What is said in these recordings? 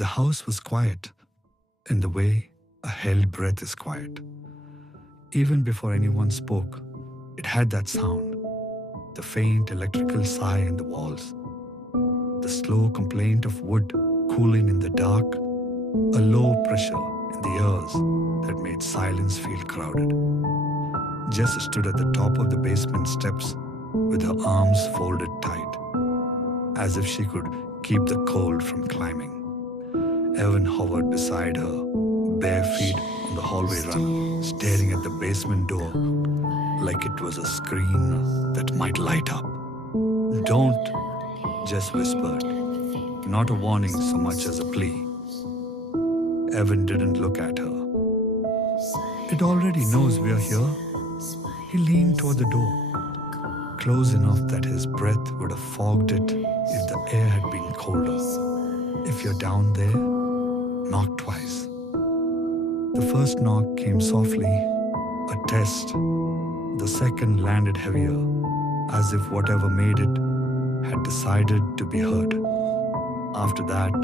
The house was quiet in the way a held breath is quiet. Even before anyone spoke, it had that sound, the faint electrical sigh in the walls, the slow complaint of wood cooling in the dark, a low pressure in the ears that made silence feel crowded. Jess stood at the top of the basement steps with her arms folded tight, as if she could keep the cold from climbing. Evan hovered beside her, bare feet on the hallway run, staring at the basement door like it was a screen that might light up. "Don't," Jess whispered, not a warning so much as a plea. Evan didn't look at her. "It already knows we're here." He leaned toward the door, close enough that his breath would have fogged it if the air had been colder. "If you're down there, knock twice." The first knock came softly, a test. The second landed heavier, as if whatever made it had decided to be heard. After that,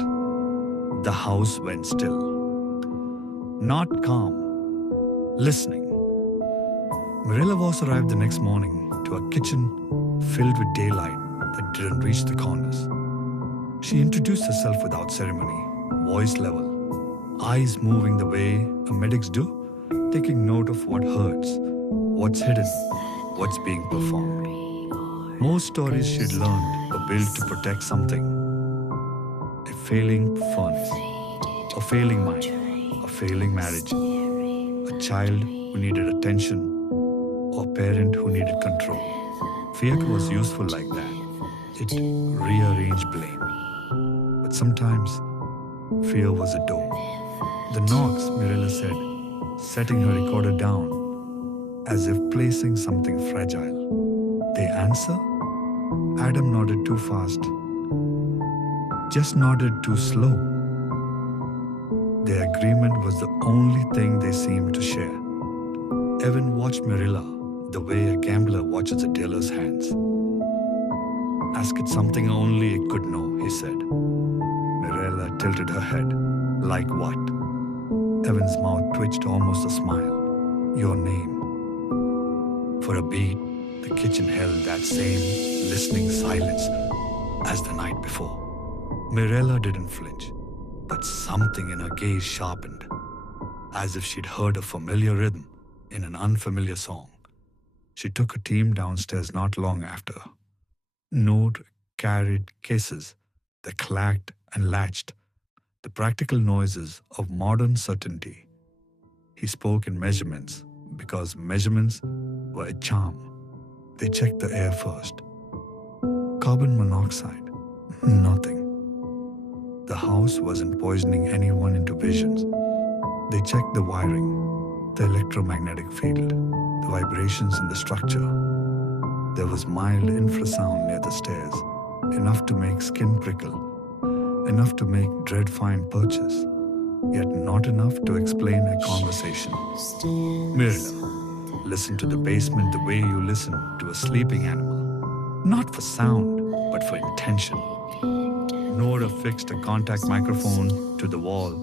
the house went still. Not calm, listening. Marilla Voss arrived the next morning to a kitchen filled with daylight that didn't reach the corners. She introduced herself without ceremony, voice level, eyes moving the way medics do, taking note of what hurts, what's hidden, what's being performed. Most stories she'd learned were built to protect something. A failing furnace, a failing mind, a failing marriage, a child who needed attention, or a parent who needed control. Fear was useful like that. It rearranged blame. But sometimes, fear was a door. The knocks, Marilla said, setting her recorder down, as if placing something fragile. "They answer?" Adam nodded too fast. Just nodded too slow. Their agreement was the only thing they seemed to share. Evan watched Marilla the way a gambler watches a dealer's hands. "Ask it something only it could know," he said. Marilla tilted her head. "Like what?" Evan's mouth twitched almost a smile. "Your name." For a beat, the kitchen held that same listening silence as the night before. Marilla didn't flinch, but something in her gaze sharpened, as if she'd heard a familiar rhythm in an unfamiliar song. She took a team downstairs not long after. Node carried cases that clacked and latched, the practical noises of modern certainty. He spoke in measurements because measurements were a charm. They checked the air first. Carbon monoxide, nothing. The house wasn't poisoning anyone into visions. They checked the wiring, the electromagnetic field, the vibrations in the structure. There was mild infrasound near the stairs, enough to make skin prickle, enough to make dread find purchase, yet not enough to explain a conversation. "Marilla, listen to the basement the way you listen to a sleeping animal. Not for sound, but for intention." Nora fixed a contact microphone to the wall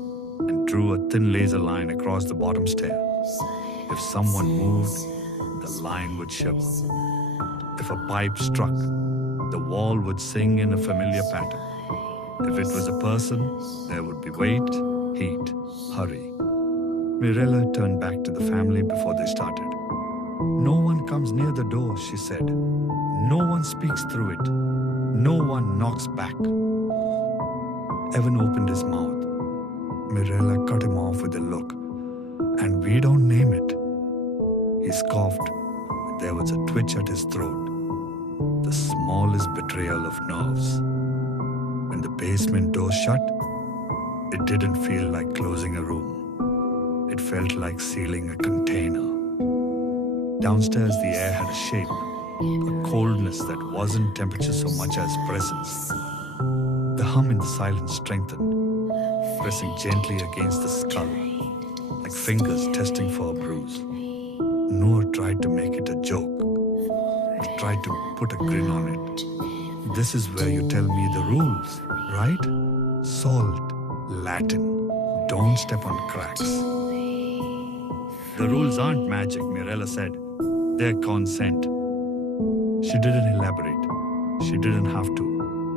and drew a thin laser line across the bottom stair. If someone moved, the line would shiver. If a pipe struck, the wall would sing in a familiar pattern. If it was a person, there would be weight, heat, hurry. Marilla turned back to the family before they started. "No one comes near the door," she said. "No one speaks through it. No one knocks back." Evan opened his mouth. Marilla cut him off with a look. "And we don't name it." He scoffed. There was a twitch at his throat. The smallest betrayal of nerves. When the basement door shut, it didn't feel like closing a room. It felt like sealing a container. Downstairs, the air had a shape, a coldness that wasn't temperature so much as presence. The hum in the silence strengthened, pressing gently against the skull, like fingers testing for a bruise. Noor tried to make it a joke, tried to put a grin on it. "This is where you tell me the rules, right? Salt, Latin. Don't step on cracks. The rules aren't magic, Mirella said. They're consent. She didn't elaborate. She didn't have to.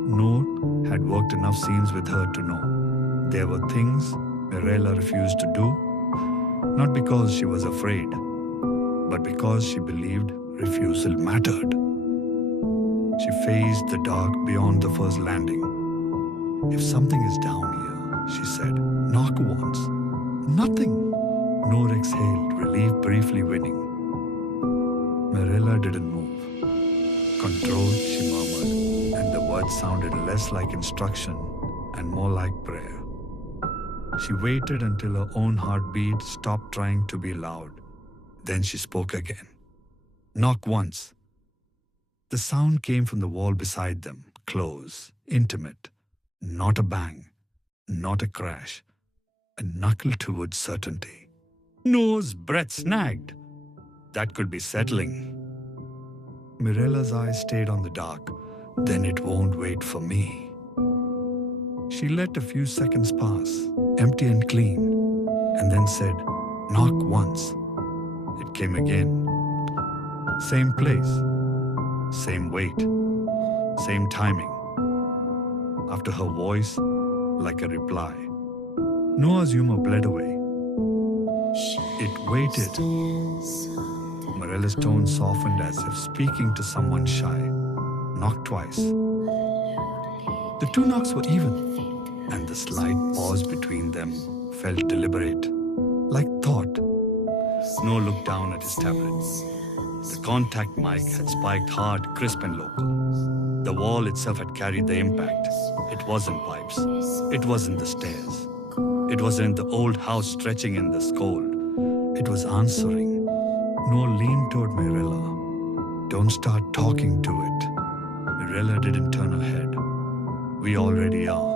Noor had worked enough scenes with her to know. There were things Mirella refused to do, not because she was afraid, but because she believed refusal mattered. She faced the dark beyond the first landing. If something is down here, she said, knock once. Nothing. Noor exhaled, relief briefly winning. Mirella didn't move. Control, she murmured, and the words sounded less like instruction and more like prayer. She waited until her own heartbeat stopped trying to be loud. Then she spoke again. Knock once. The sound came from the wall beside them, close, intimate. Not a bang, not a crash, a knuckle towards certainty. Noor's breath snagged. That could be settling. Mirella's eyes stayed on the dark. Then it won't wait for me. She let a few seconds pass, empty and clean, and then said, knock once. It came again. Same place, same weight, same timing. After her voice, like a reply. Noah's humor bled away. It waited. Mirella's tone softened as if speaking to someone shy. Knocked twice. The two knocks were even, and the slight pause between them felt deliberate, like thought. Noah looked down at his tablet. The contact mic had spiked hard, crisp and local. The wall itself had carried the impact. It wasn't pipes. It wasn't the stairs. It wasn't the old house stretching in the cold. It was answering. Noah leaned toward Mirella. Don't start talking to it. Mirella didn't turn her head. We already are.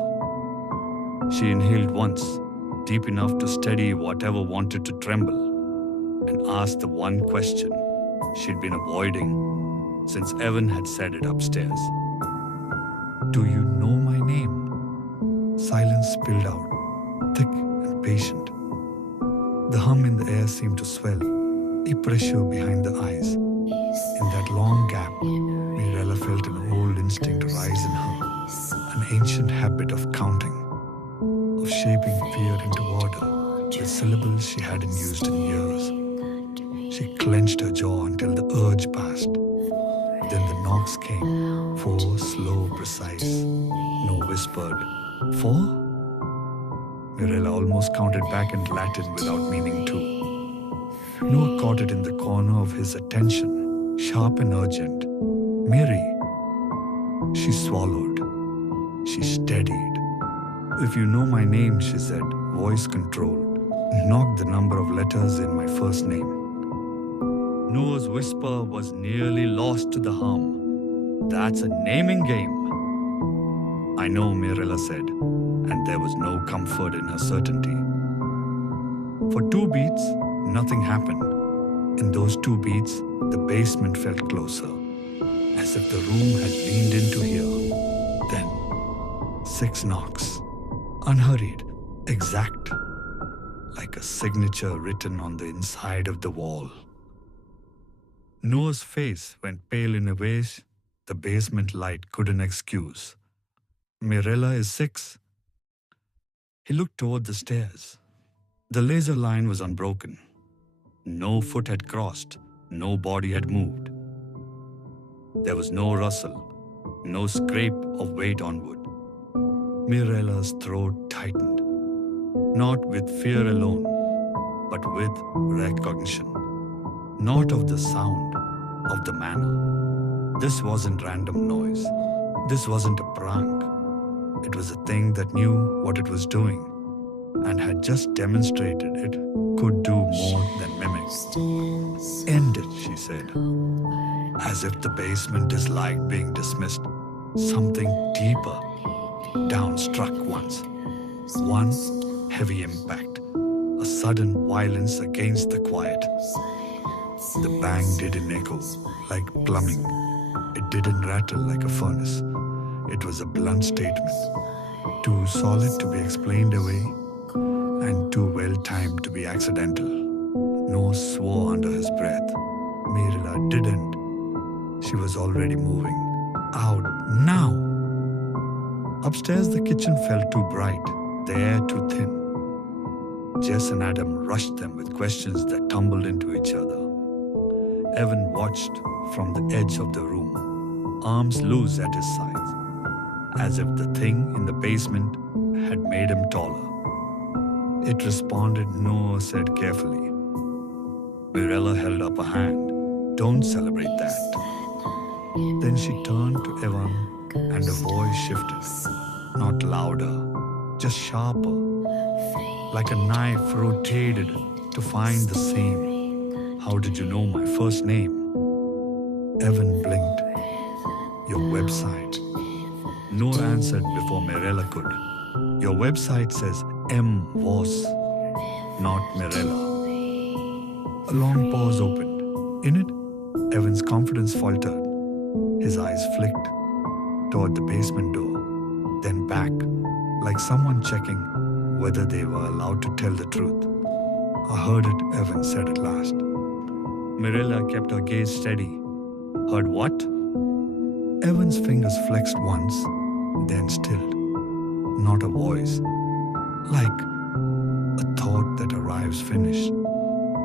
She inhaled once, deep enough to steady whatever wanted to tremble, and asked the one question she'd been avoiding since Evan had said it upstairs. Do you know my name? Silence spilled out, thick and patient. The hum in the air seemed to swell, a pressure behind the eyes. In that long gap, Mirella felt an old instinct rise in her, an ancient habit of counting, of shaping fear into order with syllables she hadn't used in years. She clenched her jaw until the urge passed. Then the knocks came, 4 slow, precise. No whispered, 4? Mirella almost counted back in Latin without meaning to. Noah caught it in the corner of his attention, sharp and urgent. Mary. She swallowed. She steadied. If you know my name, she said, voice controlled. Knock the number of letters in my first name. Noah's whisper was nearly lost to the hum. That's a naming game. I know, Mirella said, and there was no comfort in her certainty. For 2 beats, nothing happened. In those 2 beats, the basement felt closer, as if the room had leaned in to hear. Then, 6 knocks, unhurried, exact, like a signature written on the inside of the wall. Noah's face went pale in a way the basement light couldn't excuse. Mirella is 6. He looked toward the stairs. The laser line was unbroken. No foot had crossed, no body had moved. There was no rustle, no scrape of weight on wood. Mirella's throat tightened, not with fear alone, but with recognition. Not of the sound, of the manner. This wasn't random noise. This wasn't a prank. It was a thing that knew what it was doing and had just demonstrated it could do more than mimic. End it, she said, as if the basement disliked being dismissed. Something deeper down struck once. One heavy impact, a sudden violence against the quiet. The bang didn't echo like plumbing. It didn't rattle like a furnace. It was a blunt statement. Too solid to be explained away, and too well-timed to be accidental. No swore under his breath. Mirila didn't. She was already moving. Out now! Upstairs, the kitchen felt too bright, the air too thin. Jess and Adam rushed them with questions that tumbled into each other. Evan watched from the edge of the room, arms loose at his sides, as if the thing in the basement had made him taller. It responded, "No," said carefully. Mirella held up a hand. "Don't celebrate that." Then she turned to Evan and her voice shifted. Not louder, just sharper. Like a knife rotated to find the same. "How did you know my first name?" Evan blinked. "Your website." Noor answered before Mirella could. "Your website says M. Voss, not Mirella." A long pause opened. In it, Evan's confidence faltered. His eyes flicked toward the basement door, then back, like someone checking whether they were allowed to tell the truth. "I heard it," Evan said at last. Mirella kept her gaze steady. "Heard what?" Evan's fingers flexed once, then stilled. Not a voice, like a thought that arrives finished.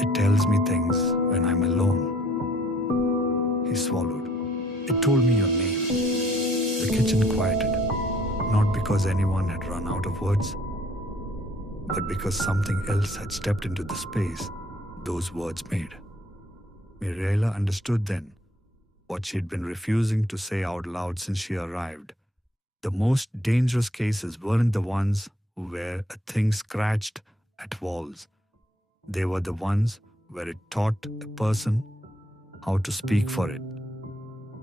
"It tells me things when I'm alone." He swallowed. "It told me your name." The kitchen quieted, not because anyone had run out of words, but because something else had stepped into the space those words made. Mirella understood then what she'd been refusing to say out loud since she arrived. The most dangerous cases weren't the ones where a thing scratched at walls. They were the ones where it taught a person how to speak for it.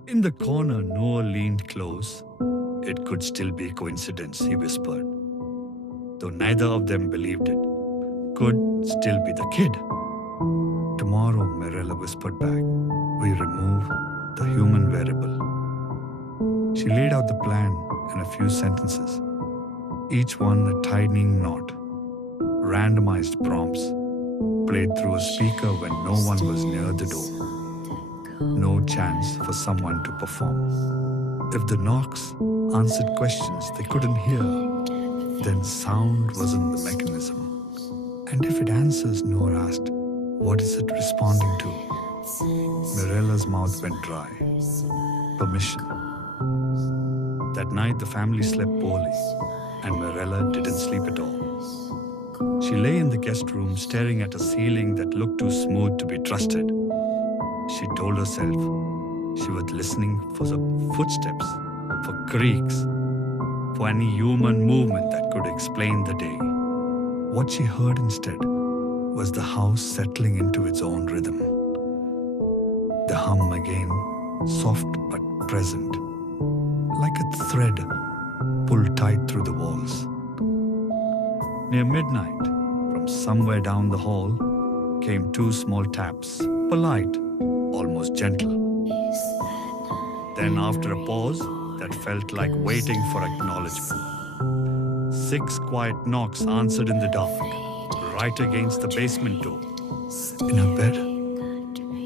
In the corner, Noah leaned close. "It could still be coincidence," he whispered, though neither of them believed it. "Could still be the kid." "Tomorrow," Mirella whispered back, "we remove the human variable." She laid out the plan in a few sentences, each one a tightening knot. Randomized prompts, played through a speaker when no one was near the door. No chance for someone to perform. If the knocks answered questions they couldn't hear, then sound wasn't the mechanism. And if it answers, Noor asked, what is it responding to? Mirella's mouth went dry. Permission. That night the family slept poorly, and Mirella didn't sleep at all. She lay in the guest room staring at a ceiling that looked too smooth to be trusted. She told herself she was listening for footsteps, for creaks, for any human movement that could explain the day. What she heard instead was the house settling into its own rhythm. The hum again, soft but present, like a thread pulled tight through the walls. Near midnight, from somewhere down the hall, came two small taps, polite, almost gentle. Then after a pause that felt like waiting for acknowledgement, 6 quiet knocks answered in the dark, right against the basement door. In her bed,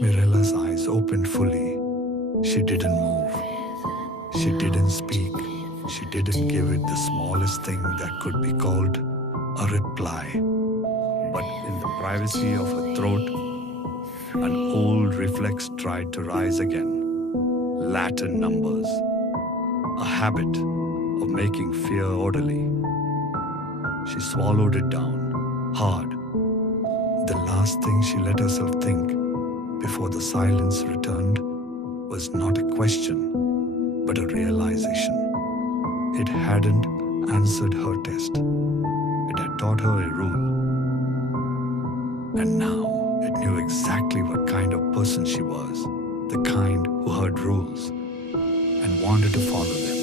Mirella's eyes opened fully. She didn't move. She didn't speak. She didn't give it the smallest thing that could be called a reply. But in the privacy of her throat, an old reflex tried to rise again. Latin numbers. A habit of making fear orderly. She swallowed it down, hard. The last thing she let herself think before the silence returned was not a question, but a realization. It hadn't answered her test. It had taught her a rule. And now it knew exactly what kind of person she was, the kind who heard rules and wanted to follow them.